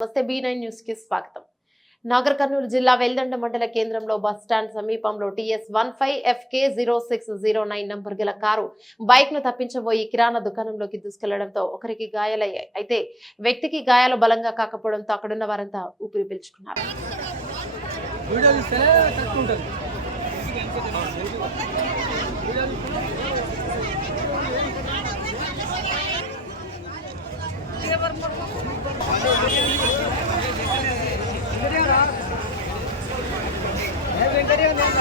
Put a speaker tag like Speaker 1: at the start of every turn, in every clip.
Speaker 1: నమస్తే B nine న్యూస్కి స్వాగతం. నాగర్ కర్నూలు జిల్లా వెల్దండ మండల కేంద్రంలో బస్ స్టాండ్ సమీపంలో TS one five FK zero six zero nine number గల కారు బైక్ను తప్పించబోయి కిరాణా దుకాణంలోకి దూసుకెళ్ళడంతో ఒకరికి గాయాలయ్యాయి. అయితే వ్యక్తికి గాయాలు బలంగా కాకపోవడంతో అక్కడున్న వారంతా ఊపిరి పీల్చుకున్నారు.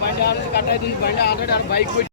Speaker 2: బండి ఆల్రెడీ కట్ అవుతుంది బండి ఆల్రెడీ ఆడ బైక్ పెట్టి